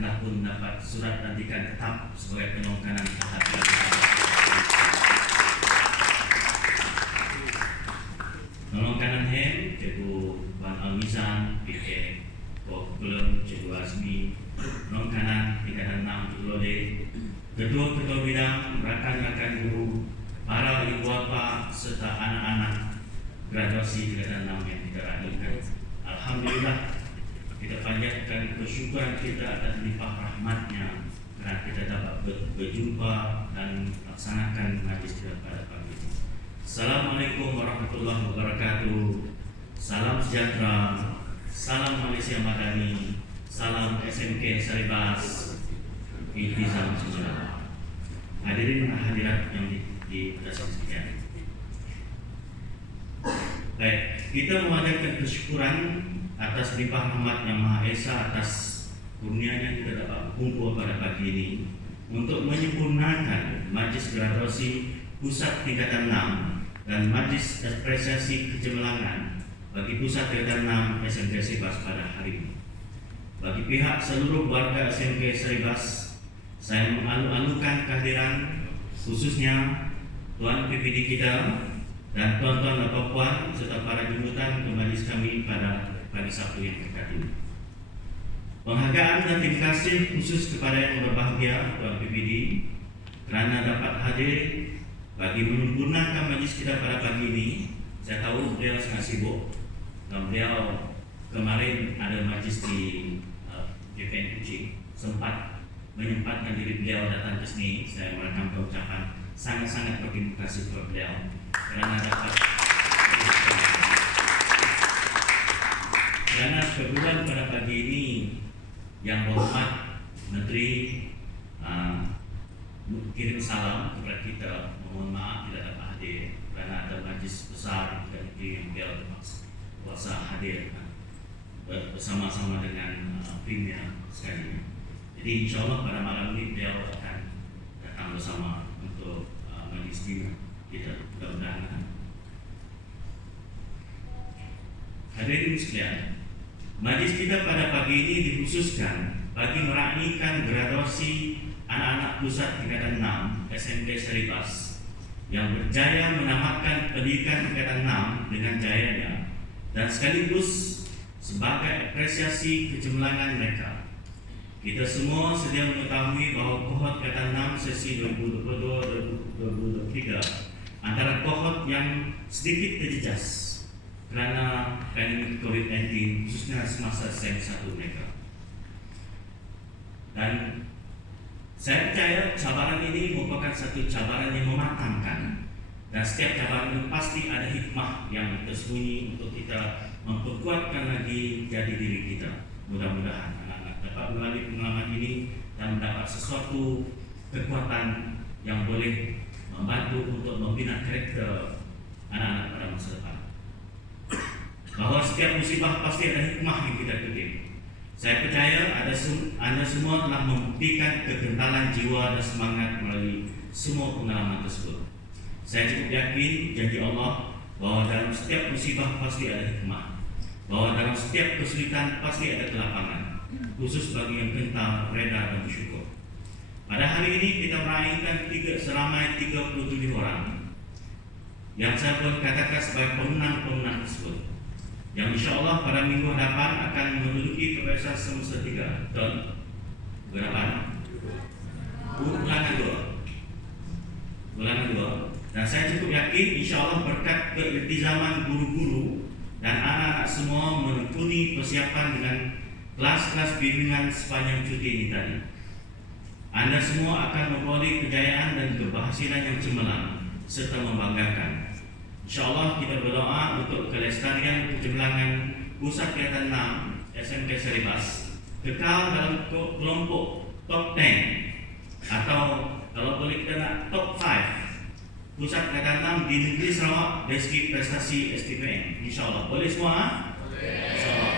anda pun dapat surat lantikan tetap sebagai penongkanan tahap penongkanan hem Cikgu Wan Al-Mizan PK Kokulum Cikgu Azmi penongkanan tingkatan 6 Cikgu Lode ketua-ketua bidang, rakan-rakan guru, para ibu bapa serta anak-anak graduasi tingkatan 6 yang kita raihkan. Alhamdulillah, kita panjatkan bersyukuran kita atas limpah rahmatnya kerana kita dapat berjumpa dan melaksanakan majlis kita pada pagi ini. Assalamualaikum warahmatullahi wabarakatuh. Salam sejahtera, salam Malaysia Madani, salam SMK Saribas, Iltizam sejahtera. Hadirin dan hadirat yang di atas sekalian. Baik, kita memanjatkan kesyukuran atas limpah rahmat yang Maha Esa atas kurnianya kita dapat berkumpul pada pagi ini untuk menyempurnakan majlis graduasi pusat tingkatan 6 dan majlis apresiasi kecemerlangan bagi pusat tingkatan 6 SMK Saribas pada hari ini. Bagi pihak seluruh warga SMK Saribas, saya mengalu-alukan kehadiran khususnya Tuan PPD kita dan tuan-tuan dan puan serta para jemputan ke majlis kami pada pagi Sabtu yang dekat ini. Penghargaan dan terima kasih khusus kepada yang berbahagia Tuan PPD kerana dapat hadir bagi menyempurnakan majlis kita pada pagi ini. Saya tahu beliau sangat sibuk dan beliau kemarin ada majlis di JPN Kuching, sempat menyempatkan diri beliau datang ke sini. Saya merekam ucapan sangat-sangat berterima kasih kepada beliau kerana dapat kerana kebetulan pada pagi ini yang berhormat Menteri kirim salam kepada kita, mohon maaf tidak dapat hadir kerana ada majlis besar di negeri yang beliau terpaksa hadir bersama-sama dengan Premier sekalian. Jadi insyaAllah pada malam ini beliau akan datang bersama untuk majlis kita mudah-mudahan. Hadirin sekalian, majlis kita pada pagi ini dikhususkan bagi meraihkan graduasi anak-anak pusat tingkatan 6 SMK Saribas yang berjaya menamatkan pendidikan tingkatan 6 dengan jayanya dan sekaligus sebagai apresiasi kecemerlangan mereka. Kita semua sedia mengetahui bahawa kohort tingkatan 6 sesi 2022-2023 antara kohort yang sedikit terjejas kerana pandemik COVID-19 khususnya semasa SEM 1 mereka. Dan saya percaya cabaran ini merupakan satu cabaran yang mematangkan dan setiap cabaran itu pasti ada hikmah yang tersembunyi untuk kita memperkuatkan lagi jati diri kita. Mudah-mudahan anak-anak dapat melalui pengalaman ini dan mendapat sesuatu kekuatan yang boleh membantu untuk membina karakter anak-anak pada masa depan. Bahawa setiap musibah pasti ada hikmah yang kita kutip. Saya percaya anda semua telah membuktikan kekentalan jiwa dan semangat melalui semua pengalaman tersebut. Saya cukup yakin janji Allah bahawa dalam setiap musibah pasti ada hikmah, bahawa dalam setiap kesulitan pasti ada kelapangan, khusus bagi yang kental, reda dan bersyukur. Pada hari ini kita meraihkan seramai 37 orang yang saya boleh katakan sebagai pemenang-pemenang tersebut, yang insyaAllah pada minggu hadapan akan menduduki kebiasaan semester 3 dan berapa? Ulangan 2. Dan saya cukup yakin insyaAllah berkat keiltizaman guru-guru dan anak-anak semua menekuni persiapan dengan kelas-kelas bimbingan sepanjang cuti ini tadi, anda semua akan memperoleh kejayaan dan keberhasilan yang cemerlang serta membanggakan. InsyaAllah kita berdoa untuk kelestarian kecemerlangan pusat tingkatan 6 SMK Saribas kekal dalam kelompok top 10 atau kalau boleh kita nak top 5 pusat tingkatan 6 di negeri Sarawak dari segi prestasi STPM. InsyaAllah boleh semua? InsyaAllah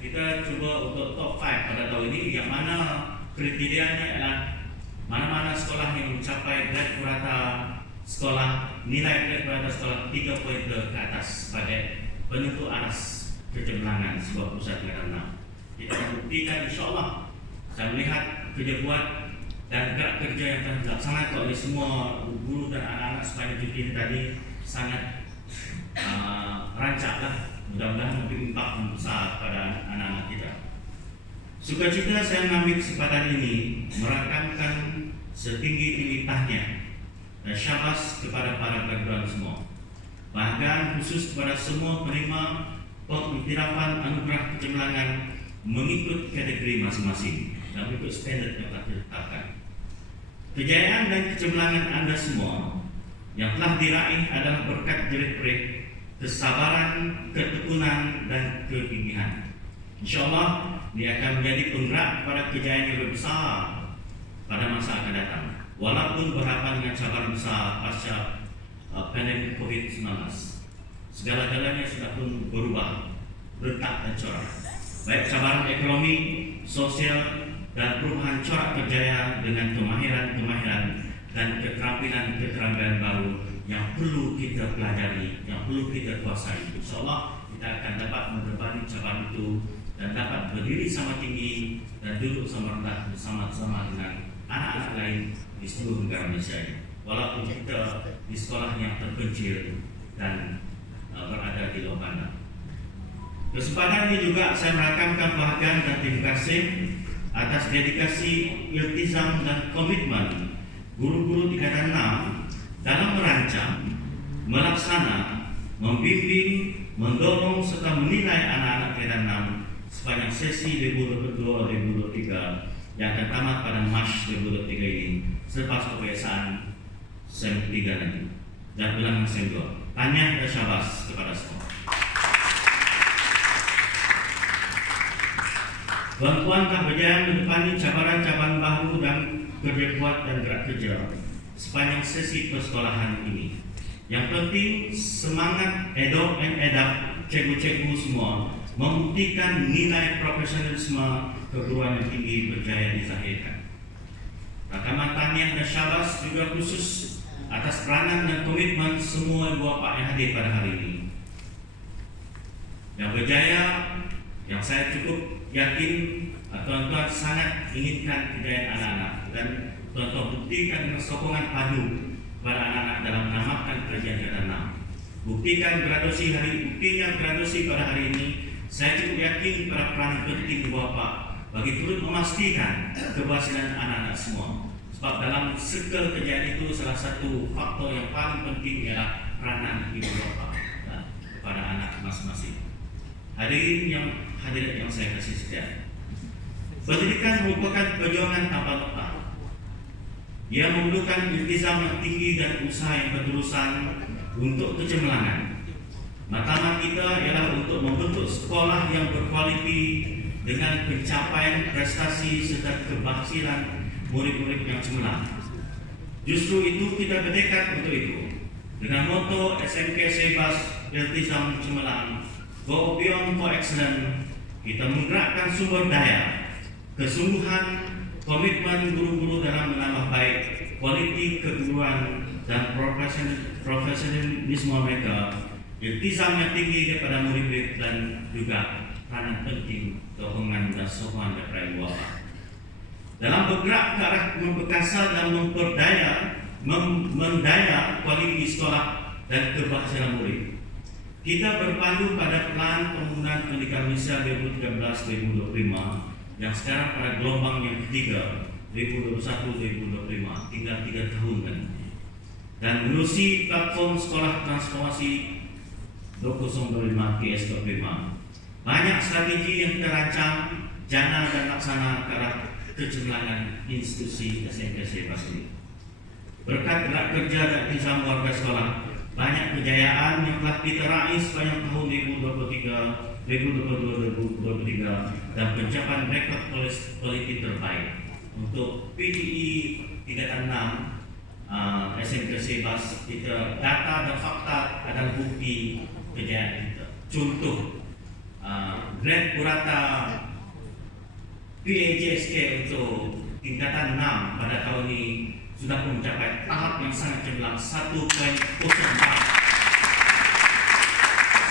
kita cuba untuk top 5 pada tahun ini, yang mana kriterianya adalah mana-mana sekolah yang mencapai grade purata sekolah, nilai grade purata sekolah 3 poin ke atas sebagai penentu aras kecemerlangan sebuah pusat tingkatan 6. Kita buktikan insyaAllah Saya melihat kerja buat dan gerak kerja yang telah dilaksanakan oleh semua guru dan anak-anak sepanjang cuti ini tadi sangat rancak lah. Mudah-mudahan memberi impak yang besar pada anak-anak kita. Sukacita saya mengambil kesempatan ini merakamkan setinggi-tinggi tahniah dan syabas kepada para graduan semua. Bahkan khusus kepada semua penerima pengiktirafan anugerah kecemerlangan mengikut kategori masing-masing dan mengikut standard yang telah ditetapkan. Kejayaan dan kecemerlangan Anda semua yang telah diraih adalah berkat jerih-jerih kesabaran, ketekunan, dan kegigihan. InsyaAllah ini akan menjadi penggerak pada kejayaan yang lebih besar pada masa akan datang. Walaupun berhadapan dengan cabaran besar pasca pandemi COVID-19, segala-galanya sudah pun berubah, retak dan corak. Baik cabaran ekonomi, sosial, dan perubahan corak kerjaya dengan kemahiran-kemahiran dan keterampilan-keterampilan baru yang perlu kita pelajari, yang perlu kita kuasai. InsyaAllah kita akan dapat mendebani cabaran itu dan dapat berdiri sama tinggi dan duduk sama rendah bersama-sama dengan anak-anak lain di seluruh negara Malaysia ini. Walaupun kita di sekolah yang terpencil dan berada di luar bandar. Kesempatan ini juga saya merakamkan bahagian dan terima kasih atas dedikasi, iltizam dan komitmen guru-guru tingkatan 6 dalam merancang, melaksana, membimbing, mendorong serta menilai anak-anak tingkatan 6 sepanjang sesi 2022-2023 yang akan tamat pada Mac 2023 ini selepas kebiasaan SEM 3 nanti dan ulangan SEM 2. Tahniah dan syabas kepada semua. Tuan-tuan telah berjaya menepani cabaran-cabaran baru dan kerja kuat dan gerak kerja sepanjang sesi persekolahan ini. Yang penting semangat edok dan edap cikgu-cikgu semua membuktikan nilai profesionalisme keguruan yang tinggi berjaya dizahirkan. Rakaman tahniah dan syabas juga khusus atas peranan dan komitmen semua ibu bapa yang hadir pada hari ini. Yang berjaya, yang saya cukup yakin tuan-tuan sangat inginkan kejayaan anak-anak dan tuan-tuan buktikan dengan sokongan padu kepada anak-anak dalam menamatkan kerjaan tingkatan 6. Buktinya graduasi pada hari ini. Saya cukup yakin pada peranan penting ibu bapa bagi turut memastikan keberhasilan anak-anak semua. Sebab dalam sirkel kejayaan itu salah satu faktor yang paling penting ialah peranan ibu bapa kepada anak masing-masing. Hadirin yang hadirat yang saya kasih setia, pendidikan merupakan perjuangan tanpa lepas. Ia memerlukan iltizam yang tinggi dan usaha yang berterusan untuk kecemerlangan. Matlamat kita ialah untuk membentuk sekolah yang berkualiti dengan pencapaian prestasi serta keberhasilan murid-murid yang cemerlang. Justru itu kita bertekad untuk itu. Dengan motto SMK Sebas Iltizam Cemerlang, Go Beyond for Excellence, kita menggerakkan sumber daya, kesungguhan, komitmen guru-guru dalam menambah baik kualiti keguruan dan profesionalisme mereka, iltizam yang tinggi daripada murid-murid dan juga peranan penting dorongan dan sokongan daripada ibu bapa. Dalam bergerak ke arah memperkasa dan mendaya kualiti sekolah dan keberhasilan murid, kita berpandu pada Plan Pembangunan Pendidikan Malaysia 2013-2025 yang sekarang pada gelombang yang ketiga 2021-2025, tinggal 3 tahun kan, dan menerusi platform sekolah transformasi 2025 PS25. Banyak strategi yang kita rancang, jana dan laksana ke arah kecemerlangan institusi SMK Sebas ini. Berkat gerak kerja dan iltizam warga sekolah, banyak kejayaan yang telah kita raih sepanjang tahun 2022-2023 dan pencapaian rekod kualiti terbaik untuk PTE tingkatan 6 SMK Sebas. Kita data dan fakta adalah bukti kejayaan kita. Contoh, grade purata PAJSK untuk tingkatan 6 pada tahun ini sudah pun mencapai tahap yang sangat cemerlang 1.04.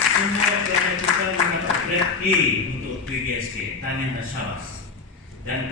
Semua pelajar kita mendapat grade A untuk PAJSK. Tahniah dan syabas. Dan